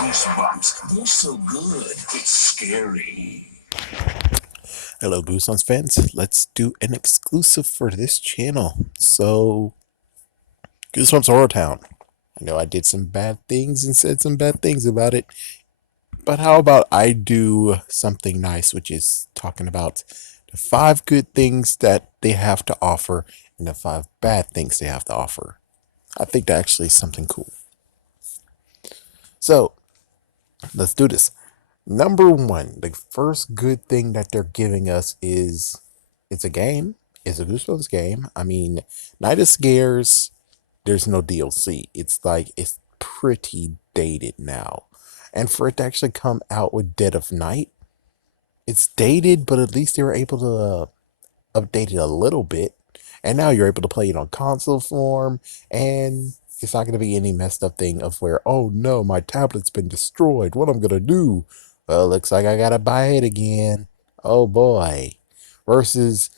Goosebumps. They're so good, it's scary. Hello, Goosebumps fans. Let's do an exclusive for this channel. So, Goosebumps HorrorTown. I know I did some bad things and said some bad things about it, but how about I do something nice, which is talking about the 5 good things that they have to offer and the 5 bad things they have to offer. I think that actually is something cool. So, let's do this. Number one, the first good thing that they're giving us is it's a game. It's a Goosebumps game. I mean, Night of Scares, there's no DLC. It's like it's pretty dated now. And for it to actually come out with Dead of Night, it's dated, but at least they were able to update it a little bit. And now you're able to play it on console form, and it's not going to be any messed up thing of where, oh no, my tablet's been destroyed. What I'm going to do? Well, looks like I got to buy it again. Oh boy. Versus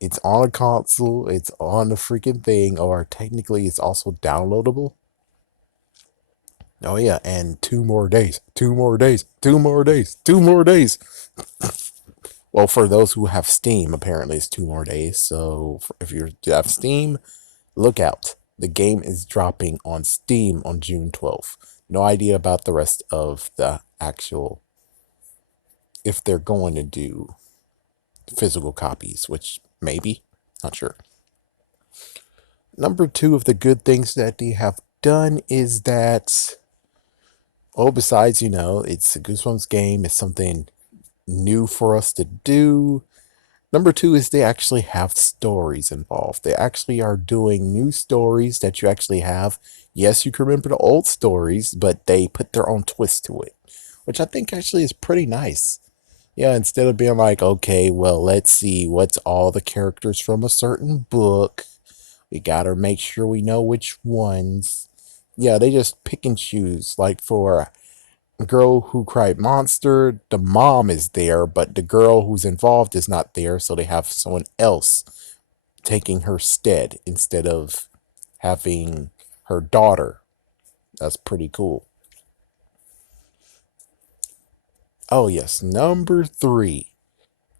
it's on a console, it's on the freaking thing, or technically it's also downloadable. Oh yeah, and 2 more days, 2 more days, 2 more days, 2 more days. Well, for those who have Steam, apparently it's 2 more days. So if you have Steam, look out. The game is dropping on Steam on June 12th. No idea about the rest of the actual, if they're going to do physical copies, which maybe, not sure. Number two of the good things that they have done is that, oh, besides, it's a Goosebumps game, it's something new for us to do. Number two is they actually have stories involved. They actually are doing new stories that you actually have. Yes, you can remember the old stories, but they put their own twist to it, which I think actually is pretty nice. Yeah, instead of being like, okay, well, let's see what's all the characters from a certain book. We gotta make sure we know which ones. Yeah, they just pick and choose. Like for Girl Who Cried Monster, the mom is there, but the girl who's involved is not there, so they have someone else taking her stead instead of having her daughter. That's pretty cool. Oh, yes, number three,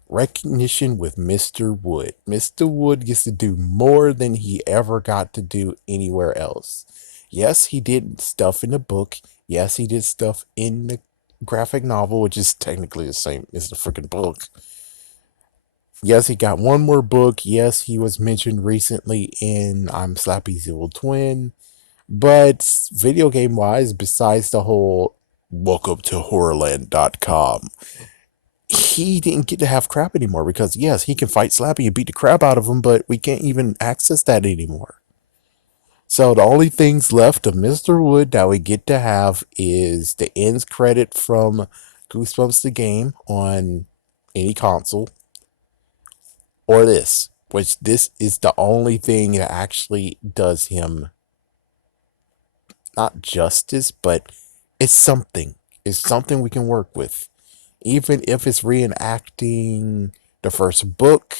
recognition with Mr. Wood. Mr. Wood gets to do more than he ever got to do anywhere else. Yes, he did stuff in the book. Yes, he did stuff in the graphic novel, which is technically the same as the freaking book. Yes, he got one more book. Yes, he was mentioned recently in I'm Slappy's Evil Twin. But video game wise, besides the whole welcome to horrorland.com, he didn't get to have crap anymore because yes, he can fight Slappy and beat the crap out of him, but we can't even access that anymore. So the only things left of Mr. Wood that we get to have is the ends credit from Goosebumps the game on any console, or this, which this is the only thing that actually does him not justice, but it's something. It's something we can work with. Even if it's reenacting the first book,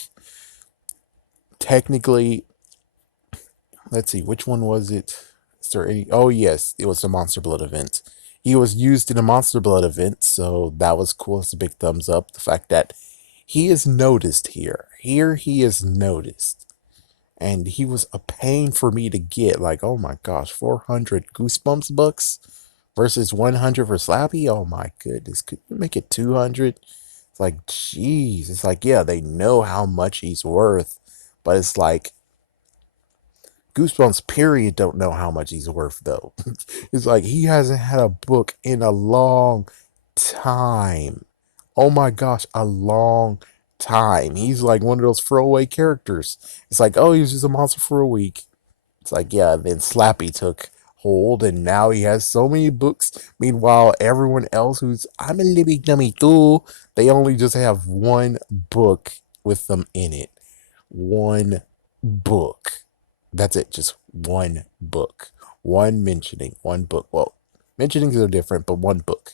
technically, let's see, which one was it? Is there any? Oh, yes, it was the Monster Blood event. He was used in a Monster Blood event, so that was cool. It's a big thumbs up. The fact that he is noticed here. Here he is noticed. And he was a pain for me to get. Like, oh my gosh, 400 Goosebumps books versus 100 for Slappy. Oh my goodness, could you make it 200? It's like, jeez. It's like, yeah, they know how much he's worth, but it's like Goosebumps period don't know how much he's worth though. It's like he hasn't had a book in a long time. Oh my gosh, a long time. He's like one of those throwaway characters. It's like, oh, he's just a monster for a week. It's like, yeah, then Slappy took hold and now he has so many books. Meanwhile, everyone else who's I'm a living dummy too, they only just have one book with them in it. One book. That's it, just one book. One mentioning, one book. Well, mentionings are different, but one book.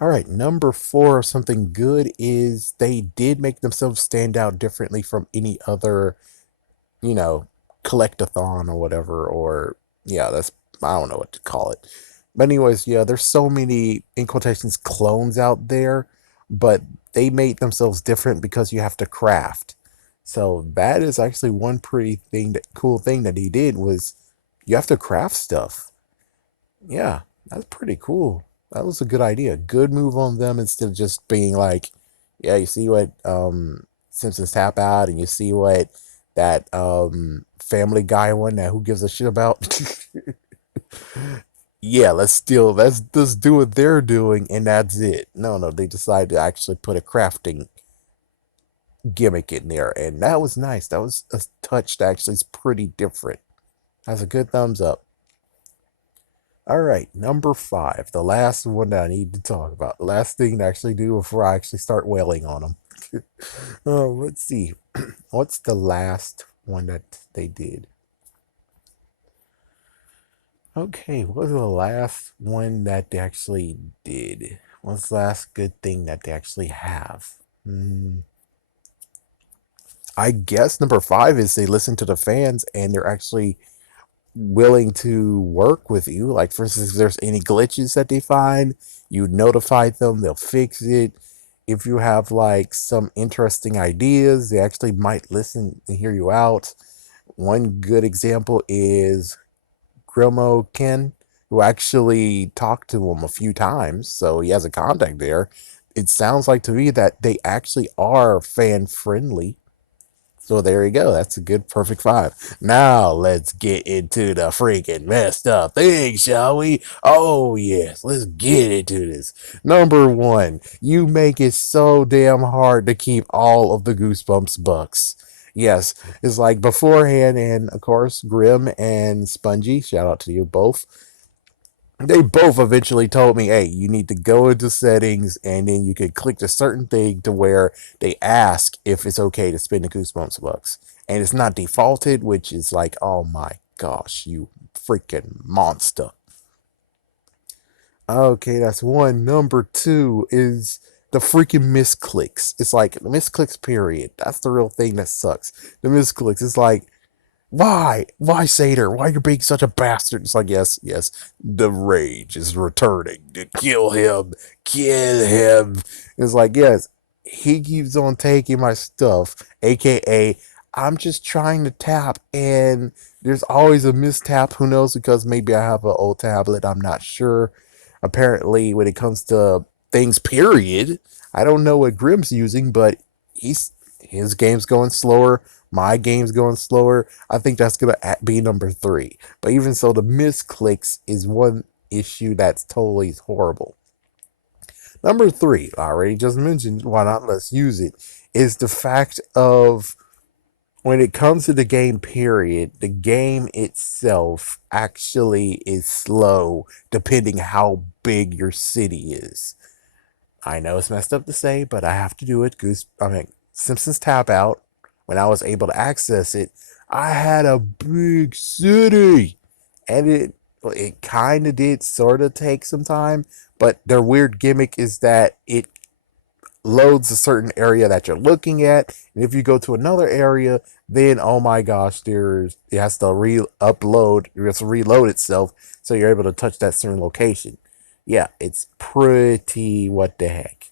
All right, number four, something good is they did make themselves stand out differently from any other, you know, collectathon or whatever. Or, yeah, that's I don't know what to call it. But anyways, yeah, there's so many in quotations clones out there, but they made themselves different because you have to craft. So that is actually one pretty thing that cool thing that he did was you have to craft stuff. Yeah, that's pretty cool. That was a good idea. Good move on them instead of just being like, yeah, you see what Simpsons tap out and you see what that Family Guy one that who gives a shit about. Yeah, let's do what they're doing and that's it. No, they decided to actually put a crafting gimmick in there and that was nice. That was a touch that actually is pretty different. That's a good thumbs up. All right, number five, the last one that I need to talk about. The last thing to actually do before I actually start wailing on them. Let's see. What's the last one that they did? Okay, what was the last one that they actually did? What's the last good thing that they actually have? Hmm, I guess number five is they listen to the fans and they're actually willing to work with you. Like, for instance, if there's any glitches that they find, you notify them, they'll fix it. If you have like some interesting ideas, they actually might listen and hear you out. One good example is Grimo Ken, who actually talked to him a few times, so he has a contact there. It sounds like to me that they actually are fan friendly, so there you go. That's a good perfect five. Now let's get into the freaking messed up thing, shall we? Oh yes, let's get into this. Number one, you make it so damn hard to keep all of the Goosebumps bucks. Yes, it's like beforehand, and of course, Grim and Spongy, shout out to you both, they both eventually told me, hey, you need to go into settings and then you can click a certain thing to where they ask if it's okay to spend the Goosebumps bucks. And it's not defaulted, which is like, oh my gosh, you freaking monster. Okay, that's one. Number two is the freaking misclicks. It's like misclicks, period. That's the real thing that sucks. The misclicks. It's like, why, Seder? Why you're being such a bastard? It's like, yes, the rage is returning to kill him. It's like, yes, he keeps on taking my stuff, aka I'm just trying to tap, and there's always a mistap. Who knows? Because maybe I have an old tablet. I'm not sure. Apparently, when it comes to things, period, I don't know what Grim's using, but his game's going slower. My game's going slower. I think that's gonna be number three. But even so, the misclicks is one issue that's totally horrible. Number three, I already just mentioned, why not let's use it, is the fact of when it comes to the game period, the game itself actually is slow depending how big your city is. I know it's messed up to say, but I have to do it. Simpsons Tap Out, when I was able to access it, I had a big city. And it kind of did sort of take some time, but their weird gimmick is that it loads a certain area that you're looking at, and if you go to another area, then oh my gosh, it has to re-upload, it has to reload itself, so you're able to touch that certain location. Yeah, it's pretty what the heck,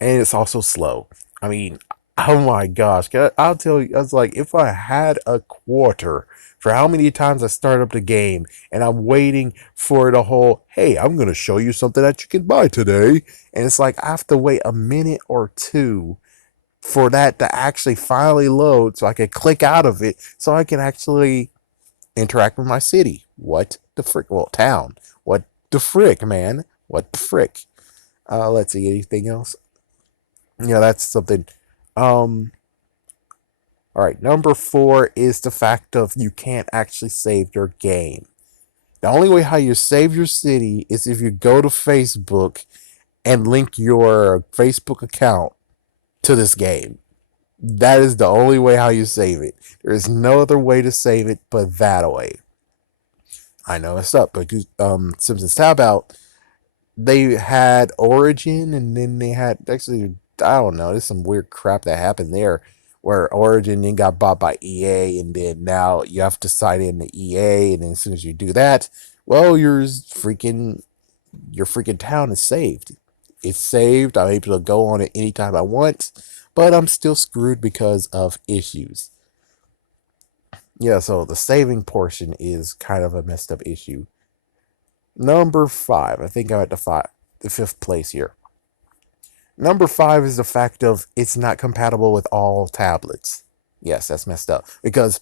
and it's also slow. I mean, oh my gosh, I'll tell you, I was like, if I had a quarter for how many times I start up the game and I'm waiting for the whole, hey, I'm going to show you something that you can buy today. And it's like, I have to wait a minute or two for that to actually finally load so I can click out of it so I can actually interact with my city. What the frick? Well, town. What the frick, man? What the frick? Let's see, anything else? Yeah, that's something. Um, all right, number four is the fact of you can't actually save your game. The only way how you save your city is if you go to Facebook and link your Facebook account to this game. That is the only way how you save it. There is no other way to save it but that way. I know it's up, but Simpsons Tab Out, they had Origin and then they had actually, I don't know, there's some weird crap that happened there where Origin then got bought by EA, and then now you have to sign in the EA, and then as soon as you do that, well, your freaking town is saved. It's saved. I'm able to go on it anytime I want, but I'm still screwed because of issues. Yeah, so the saving portion is kind of a messed up issue. Number five, I think I'm at the fifth place here. Number five is the fact of it's not compatible with all tablets. Yes, that's messed up because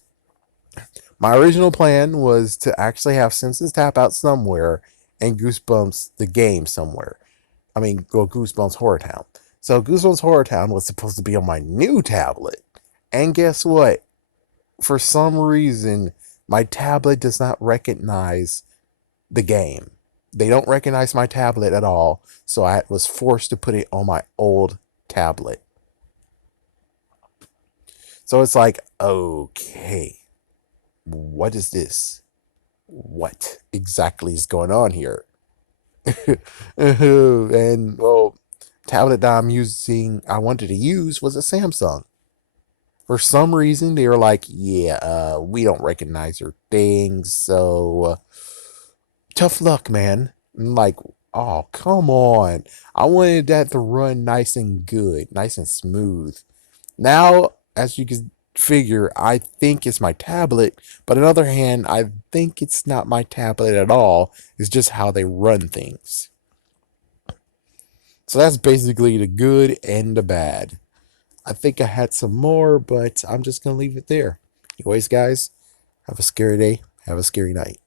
my original plan was to actually have Senses Tap out somewhere and Goosebumps the game somewhere. I mean, well, Goosebumps Horror Town. So Goosebumps Horror Town was supposed to be on my new tablet. And guess what? For some reason, my tablet does not recognize the game. They don't recognize my tablet at all. So I was forced to put it on my old tablet. So it's like, okay, what is this? What exactly is going on here? And well, tablet that I wanted to use was a Samsung. For some reason, they were like, yeah, we don't recognize your thing, so tough luck, man. I'm like, oh, come on. I wanted that to run nice and good, nice and smooth. Now, as you can figure, I think it's my tablet, but on the other hand, I think it's not my tablet at all. It's just how they run things. So that's basically the good and the bad. I think I had some more, but I'm just going to leave it there. Anyways, guys, have a scary day. Have a scary night.